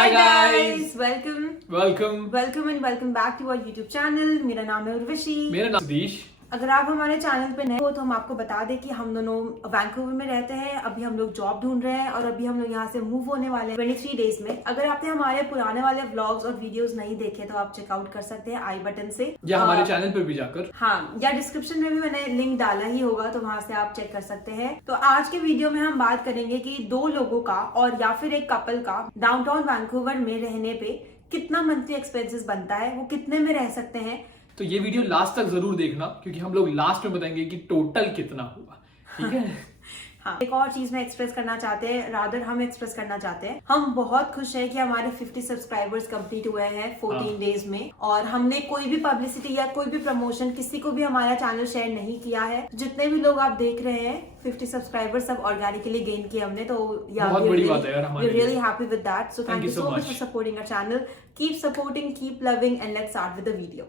Hi guys, welcome and welcome back to our YouTube channel. मेरा नाम है उर्वशी। मेरा नाम सतीश। अगर आप हमारे चैनल पे नए हो तो हम आपको बता दें कि हम दोनों वैंकूवर में रहते हैं। अभी हम लोग जॉब ढूंढ रहे हैं और अभी हम लोग यहाँ से मूव होने वाले हैं 23 डेज में। अगर आपने हमारे पुराने वाले व्लॉग्स और वीडियोस नहीं देखे तो आप चेकआउट कर सकते हैं आई बटन से या हमारे चैनल पर भी जाकर। हाँ, या डिस्क्रिप्शन में भी मैंने लिंक डाला ही होगा तो वहां से आप चेक कर सकते हैं। तो आज के वीडियो में हम बात करेंगे कि 2 लोगों का और या फिर एक कपल का डाउनटाउन वैंकूवर में रहने पे कितना मंथली एक्सपेंसेस बनता है, वो कितने में रह सकते हैं। तो ये वीडियो लास्ट तक जरूर देखना क्योंकि हम लोग लास्ट में बताएंगे कि टोटल कितना होगा, ठीक है। हाँ, एक और चीज मैं एक्सप्रेस करना चाहते हैं, रादर हम एक्सप्रेस करना चाहते हैं। हम बहुत खुश हैं कि हमारे 50 सब्सक्राइबर्स कंप्लीट हुए हैं 14 डेज में और हमने कोई भी पब्लिसिटी या कोई भी प्रमोशन किसी को भी हमारा चैनल शेयर नहीं किया है। जितने भी लोग आप देख रहे हैं 50 सब्सक्राइबर्स सब ऑर्गेनिकली गेन किए हमने, तो बहुत बड़ी बात है यार हमारे लिए। Really happy with that. So thank you so much for supporting our channel. Keep supporting, keep loving and let's start with the video.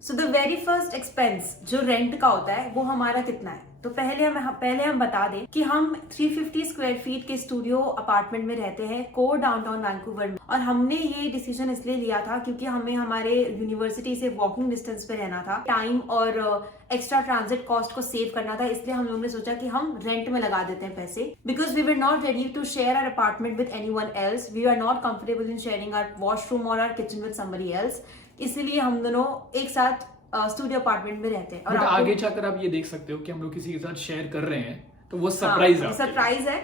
So the very first expense जो रेंट का होता है वो हमारा कितना है। तो पहले हम बता दें कि हम 350 स्क्वायर फीट के स्टूडियो अपार्टमेंट में रहते हैं कोर डाउनटाउन वैंकूवर में। और हमने ये डिसीजन इसलिए लिया था क्योंकि हमें हमारे यूनिवर्सिटी से वॉकिंग डिस्टेंस पे रहना था, टाइम और एक्स्ट्रा ट्रांजिट कॉस्ट को सेव करना था। इसलिए हम लोगों ने सोचा कि हम रेंट में लगा देते हैं पैसे, because we were not ready to share our apartment with anyone else. We are not comfortable in sharing our washroom और our kitchen with somebody else. इसीलिए हम दोनों एक साथ स्टूडियो अपार्टमेंट में रहते हैं। और आगे जाकर आप ये देख सकते हो कि हम लोग किसी के साथ शेयर कर रहे हैं तो वो सरप्राइज है।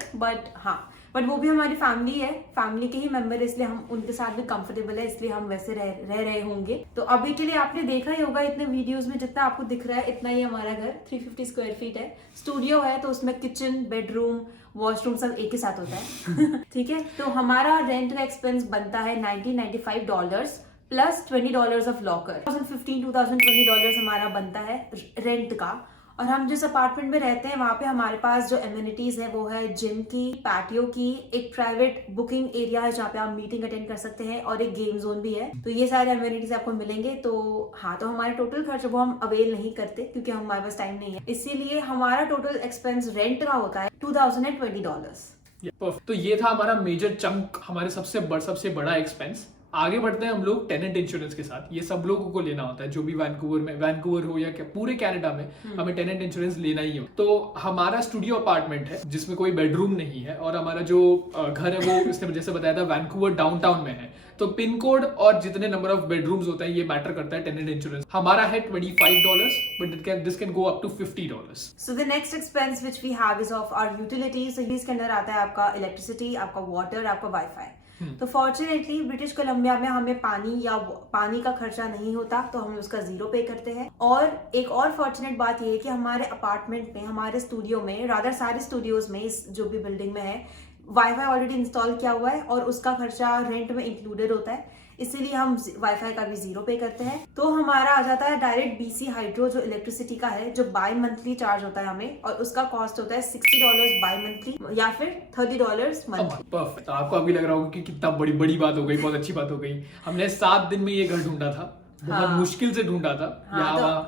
बट वो भी हमारी फैमिली है, फैमिली के ही मेंबर है, इसलिए हम उनके साथ भी कंफर्टेबल है, इसलिए हम वैसे रह रहे होंगे। तो अभी के लिए आपने देखा ही होगा इतने वीडियोस में, जितना आपको दिख रहा है इतना ही हमारा घर 350 स्क्वायर फीट है। स्टूडियो है तो उसमें किचन, बेडरूम, वॉशरूम सब एक ही साथ होता है। ठीक है, तो हमारा रेंट का एक्सपेंस बनता है $1995 प्लस $20 ऑफ लॉकर। 2015-2020 हमारा बनता है रेंट का। और हम जिस अपार्टमेंट में रहते हैं वहाँ पे हमारे पास जो एमिनिटीज है वो है जिम की, पैटियो की, एक प्राइवेट बुकिंग एरिया है जहाँ पे आप मीटिंग अटेंड कर सकते हैं और एक गेम जोन भी है। तो ये सारे एमिनिटीज आपको मिलेंगे। तो हाँ, तो हमारे टोटल खर्च वो हम अवेल नहीं करते क्योंकि हमारे पास टाइम नहीं है, इसीलिए हमारा टोटल एक्सपेंस रेंट का होता है $2020। तो ये था हमारा मेजर चंक, हमारे सबसे बड़ा एक्सपेंस। आगे बढ़ते हैं हम लोग टेनेंट इंश्योरेंस के साथ। ये सब लोगों को लेना होता है, जो भी वैंकूवर हो या पूरे कनाडा में हमें टेनेंट इंश्योरेंस लेना ही हो। तो हमारा स्टूडियो अपार्टमेंट है जिसमें कोई बेडरूम नहीं है और हमारा जो घर है वो इसने जैसे बताया था वैंकूवर डाउनटाउन में है। तो पिन कोड और जितने नंबर ऑफ बेडरूम्स होते हैं ये मैटर करता है टेनेंट इंश्योरेंस। हमारा है $25 but this can go up to $50। So the next expense which we have is of our utilities. इसके अंदर आता है आपका इलेक्ट्रिसिटी, आपका वाटर, आपका वाईफाई। तो फॉर्चुनेटली ब्रिटिश कोलंबिया में हमें पानी का खर्चा नहीं होता, तो हम उसका 0 पे करते हैं। और एक और फॉर्चुनेट बात ये है कि हमारे अपार्टमेंट में, हमारे स्टूडियो में, रादर सारे स्टूडियोज में, इस जो भी बिल्डिंग में है, वाईफाई ऑलरेडी इंस्टॉल किया हुआ है और उसका खर्चा रेंट में इंक्लूडेड होता है, इसीलिए हम वाईफाई का भी 0 पे करते हैं। तो हमारा आ जाता है डायरेक्ट BC हाइड्रो जो इलेक्ट्रिसिटी का है, जो बाय मंथली चार्ज होता है हमें, और उसका कॉस्ट होता है $60 बाय मंथली या फिर $30 मंथली। परफेक्ट। आपको अभी लग रहा होगा कि कितना बड़ी बात हो गई, बहुत अच्छी बात हो गई। हमने 7 दिन में ये घर ढूंढा था, बहुत मुश्किल से ढूंढा था।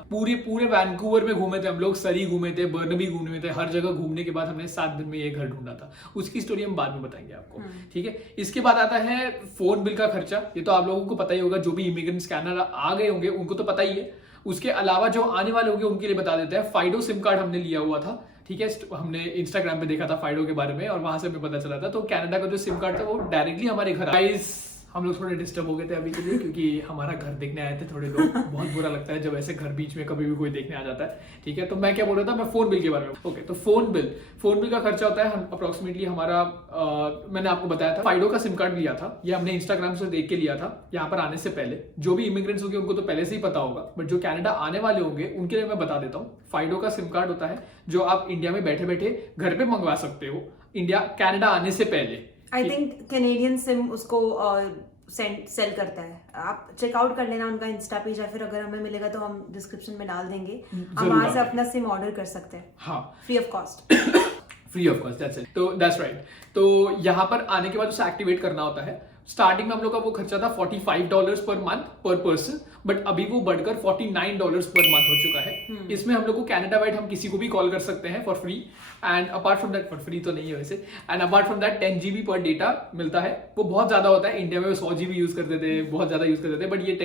पूरे वैंकूवर में घूमे थे हम लोग, सरी घूमे थे, बर्नबी घूमे थे, हर जगह घूमने के बाद हमने 7 दिन में ये घर ढूंढा था। उसकी स्टोरी हम बाद में बताएंगे आपको, ठीक है। इसके बाद आता है फोन बिल का खर्चा। ये तो आप लोगों को पता ही होगा, जो भी इमिग्रेंट स्कैनर आ गए होंगे उनको तो पता ही है। उसके अलावा जो आने वाले होंगे उनके लिए बता देते हैं। फाइडो सिम कार्ड हमने लिया हुआ था, ठीक है। हमने इंस्टाग्राम पे देखा था फाइडो के बारे में और वहां से हमें पता चला था। तो कनाडा का जो सिम कार्ड था वो डायरेक्टली हमारे घर। हम लोग थोड़े डिस्टर्ब हो गए थे अभी के लिए क्योंकि हमारा घर देखने आए थे थोड़े लोग। बहुत बुरा लगता है जब ऐसे घर बीच में कभी भी कोई देखने आ जाता है, ठीक है। तो मैं क्या बोल रहा था, मैं फोन बिल के बारे में। ओके, तो फोन बिल का खर्चा होता है अप्रोक्सीमेटली हमारा मैंने आपको बताया था फाइडो का सिम कार्ड लिया था। ये हमने इंस्टाग्राम से देख के लिया था यहाँ पर आने से पहले। जो भी इमिग्रेंट्स होंगे उनको तो पहले से ही पता होगा, बट जो कनाडा आने वाले होंगे उनके लिए मैं बता देता हूँ। फाइडो का सिम कार्ड होता है जो आप इंडिया में बैठे बैठे घर पे मंगवा सकते हो, कनाडा आने से पहले। आई थिंक कैनेडियन सिम उसको सेल करता है। आप चेकआउट कर लेना उनका इंस्टा पेज, या फिर अगर हमें मिलेगा तो हम डिस्क्रिप्शन में डाल देंगे। हम वहां से अपना सिम ऑर्डर कर सकते हैं, हाँ, free of cost. That's it. तो दैट्स राइट। तो यहाँ पर आने के बाद उसे एक्टिवेट करना होता है। स्टार्टिंग में हम लोग का वो खर्चा था $45 पर मंथ पर पर्सन, बट अभी वो बढ़कर $49 पर मंथ हो चुका है। इसमें हम लोग को कनाडा वाइड हम किसी को भी कॉल कर सकते हैं for free, and apart from that, for free तो नहीं है वैसे, and apart from that 10 GB पर डेटा मिलता है। वो बहुत ज्यादा होता है, इंडिया में 100 GB यूज करते थे, बहुत ज्यादा यूज करते थे, बट ये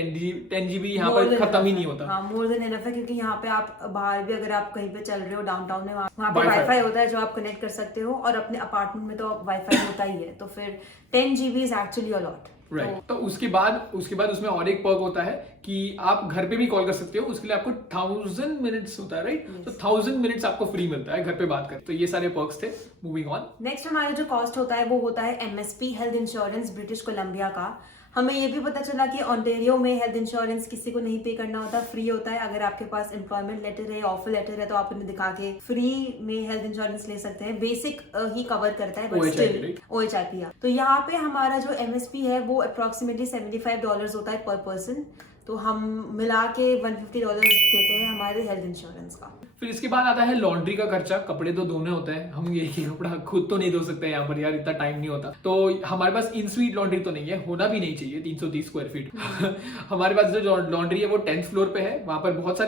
10 GB यहाँ पर खत्म ही नहीं होता। हाँ, मोर देन इनफ है, क्योंकि यहाँ पे आप बाहर भी अगर आप कहीं पे चल रहे हो डाउनटाउन में, वहाँ पे वाईफाई होता है जो आप कनेक्ट कर सकते हो, और अपने अपार्टमेंट में तो वाईफाई होता ही है, तो फिर 10 GB is actually a lot. Right तो उसके बाद उसमें और एक पर्क होता है कि आप घर पे भी कॉल कर सकते हो, उसके लिए आपको 1000 मिनट्स होता है, राइट? तो 1000 मिनट्स आपको फ्री मिलता है घर पे बात कर। तो ये सारे पर्क्स थे। मूविंग ऑन, नेक्स्ट हमारा जो कॉस्ट होता है वो होता है MSP health insurance British Columbia का। हमें ये भी पता चला कि ओंटारियो में हेल्थ इंश्योरेंस किसी को नहीं पे करना होता, फ्री होता है। अगर आपके पास एम्प्लॉयमेंट लेटर है, ऑफर लेटर है, तो आप उन्हें दिखा के फ्री में हेल्थ इंश्योरेंस ले सकते हैं। बेसिक ही कवर करता है, बट स्टिल OHIP। तो यहाँ पे हमारा जो MSP है वो अप्रोक्सीमेटली $75 होता है पर पर्सन, तो हम मिला के $150 देते हैं हमारे हेल्थ इंश्योरेंस का। फिर इसके बाद आता है लॉन्ड्री का खर्चा। कपड़े तो धोने होते हैं, हम एक ही कपड़ा खुद तो नहीं धो सकते यहाँ पर यार, इतना टाइम नहीं होता। तो हमारे पास इन स्वीट लॉन्ड्री तो नहीं है, होना भी नहीं चाहिए, 330 स्क्वायर फीट। हमारे पास जो लॉन्ड्री है वो 10th फ्लोर पे है। वहां पर बहुत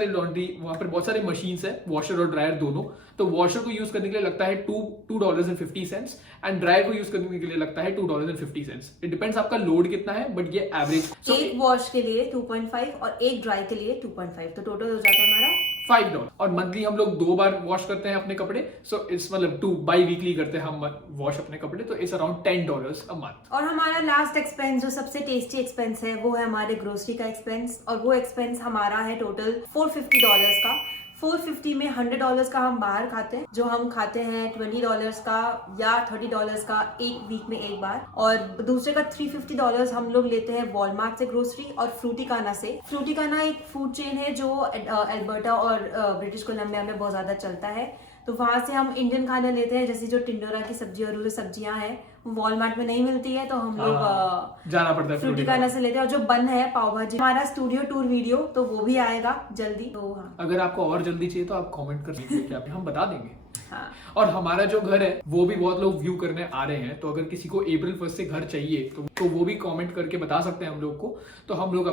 सारे मशीन्स है, वॉशर और ड्रायर दोनों। तो वॉशर को यूज करने के लिए लगता है $2.50 एंड ड्रायर को यूज करने के लिए लगता है $2.50। इट डिपेंड्स आपका लोड कितना है, बट ये एवरेज। एक वॉश के लिए 2.5 और एक ड्राई के लिए 2.5, तो टोटल हो जाता है हमारा $5। और मंथली हम लोग 2 बार वॉश करते हैं अपने कपड़े, सो इट्स मतलब 2 बाई वीकली करते हैं हम वॉश अपने कपड़े, तो इट्स अराउंड $10 अ मंथ। और हमारा लास्ट एक्सपेंस जो सबसे टेस्टी एक्सपेंस है वो है हमारे ग्रोसरी का एक्सपेंस, और वो एक्सपेंस हमारा है टोटल $450 का। 450 में $100 का हम बाहर खाते हैं, जो हम खाते हैं $20 का या $30 का एक वीक में एक बार, और दूसरे का $350 हम लोग लेते हैं वॉलमार्ट से ग्रोसरी और फ्रूटिकाना से। फ्रूटिकाना एक फूड चेन है जो अल्बर्टा और ब्रिटिश कोलंबिया में बहुत ज्यादा चलता है, तो वहां से हम इंडियन खाना लेते हैं, जैसे जो टिंडोरा की सब्जी और सब्जियां हैं वॉलमार्ट में नहीं मिलती है, तो हम लोग जाना पड़ता है फ्रूटिकाना से लेते हैं। और जो बन है पाव भाजी, हमारा स्टूडियो टूर वीडियो तो वो भी आएगा जल्दी, तो हाँ। अगर आपको और जल्दी चाहिए तो आप कमेंट कर सकते हैं, हम बता देंगे। हाँ। और हमारा जो घर है वो भी बहुत लोग व्यू करने आ रहे हैं, तो अगर किसी को April 1 से घर चाहिए तो वो भी कमेंट करके बता सकते हैं हम लोग को, तो हम लोग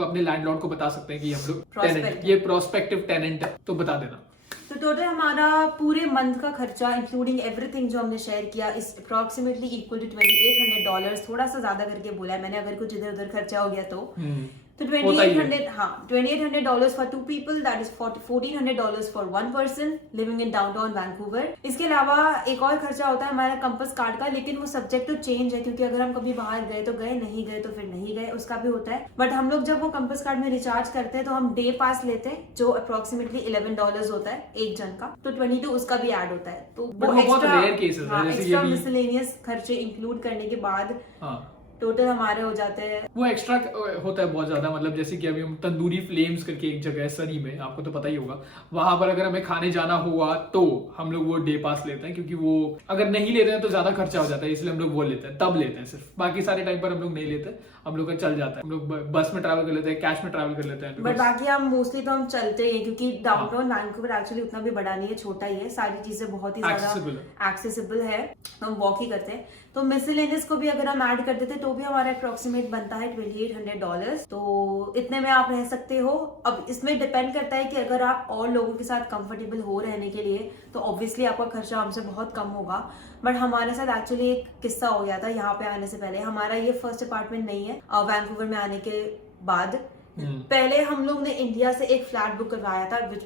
अपने लैंडलॉर्ड को बता सकते हैं कि हम लोग टेनेंट, ये प्रोस्पेक्टिव टेनेंट है, तो बता देना। तो टोटल हमारा पूरे मंथ का खर्चा इंक्लूडिंग एवरीथिंग जो हमने शेयर किया इस अप्रोक्सीमेटली इक्वल टू $2800। थोड़ा सा ज्यादा करके बोला है मैंने, अगर कुछ इधर उधर खर्चा हो गया तो $2800 for 2 people, that is $1400 for 1 person living in downtown Vancouver. इसके अलावा एक और खर्चा होता है हमारा कंपास कार्ड का, लेकिन वो सब्जेक्ट टू चेंज है, क्योंकि अगर हम कभी बाहर गए तो गए, नहीं गए तो फिर नहीं गए, उसका भी होता है। बट हम लोग जब वो कंपास कार्ड में रिचार्ज करते हैं तो हम डे पास लेते हैं, जो अप्रोक्सीमेटली $11 होता है एक जन का, तो 22 उसका भी ऐड होता है। तो वो एक्स्ट्रा मिसलेनियस खर्चे इंक्लूड करने के बाद टोटल हमारे हो जाते हैं। वो एक्स्ट्रा होता है बहुत ज्यादा, मतलब जैसे कि अभी हम तंदूरी फ्लेम्स करके एक जगह है सरी में, आपको तो पता ही होगा, वहां पर अगर हमें खाने जाना हुआ तो हम लोग वो डे पास लेते हैं, क्योंकि वो अगर नहीं लेते हैं तो ज्यादा खर्चा हो जाता है, इसलिए हम लोग वो लेते हैं, तब लेते हैं सिर्फ। बाकी सारे टाइम पर हम लोग नहीं लेते, हम लोग का चल जाता है, हम लोग बस में ट्रैवल कर लेते हैं, कैश में ट्रैवल कर लेते हैं। बट बाकी हम मोस्टली तो हम चलते ही हैं, क्योंकि डाउनटाउन वैंकूवर एक्चुअली उतना भी बड़ा नहीं है, छोटा ही है, सारी चीजें बहुत ही ज्यादा एक्सेसिबल है, तो हम वॉक ही करते हैं। तो मिसलेनियस को भी अगर हम ऐड कर देते तो भी हमारा अप्रोक्सीमेट बनता है $2800, तो इतने में आप रह सकते हो। अब इसमें डिपेंड करता है कि अगर आप और लोगों के साथ कंफर्टेबल हो रहने के लिए, तो ऑब्वियसली आपका खर्चा हमसे बहुत कम होगा। बट हमारे साथ एक्चुअली एक किस्सा हो गया था यहाँ पे आने से पहले। हमारा ये फर्स्ट अपार्टमेंट नहीं है वैंकूवर में आने के बाद। पहले हम लोग ने इंडिया से एक फ्लैट बुक करवाया था which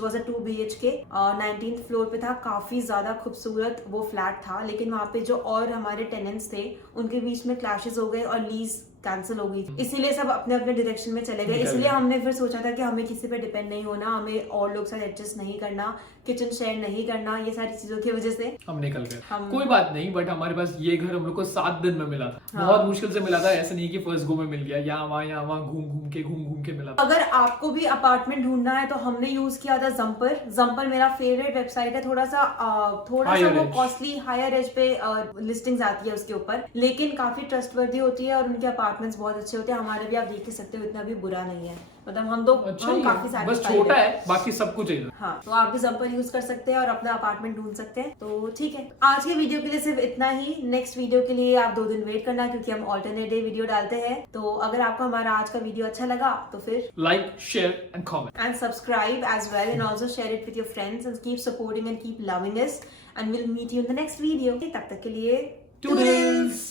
was a 2 BHK 19th floor पे था। काफी ज्यादा खूबसूरत वो फ्लैट था, लेकिन वहाँ पे जो और हमारे टेनेंट्स थे उनके बीच में क्लैशेस हो गए और लीज कैंसिल हो गई, इसीलिए सब अपने अपने डायरेक्शन में चले गए। इसलिए हमने फिर सोचा था कि हमें किसी पे डिपेंड नहीं होना, हमें और लोग साथ एडजस्ट नहीं करना, किचन शेयर नहीं करना, ये सारी चीजों की वजह से हम निकल गए। कोई बात नहीं, बट हमारे पास ये घर हम लोग को 7 दिन में मिला था। बहुत मुश्किल से मिला था, ऐसा नहीं कि फर्स्ट गो में मिल गया, यहाँ वहाँ घूम घूम के मिला था। अगर आपको भी अपार्टमेंट ढूंढना है तो हमने यूज किया था जम्पर मेरा फेवरेट वेबसाइट है। थोड़ा सा वो कॉस्टली हायर एज पे लिस्टिंग्स आती है उसके ऊपर, लेकिन काफी ट्रस्टवर्दी होती है और उनके अपार्टमेंट्स बहुत अच्छे होते हैं। हमारे भी आप देख ही सकते हो, इतना भी बुरा नहीं है। मतलब हम तो अच्छा हम ही काफी है, सारे बस छोटा है, बाकी सब कुछ है इधर। हाँ, तो आप भी जम्पर यूज कर सकते हैं और अपना अपार्टमेंट ढूंढ सकते हैं। तो ठीक है, आज के वीडियो के लिए सिर्फ इतना ही। नेक्स्ट वीडियो के लिए आप 2 दिन वेट करना, क्योंकि हम ऑल्टरनेट डे वीडियो डालते हैं। तो अगर आपको हमारा आज का वीडियो अच्छा लगा तो फिर like, share and comment and subscribe as well, and also share it with your friends and keep supporting and keep loving us, and we'll meet you in the next video. तब तक के लिए Toodles!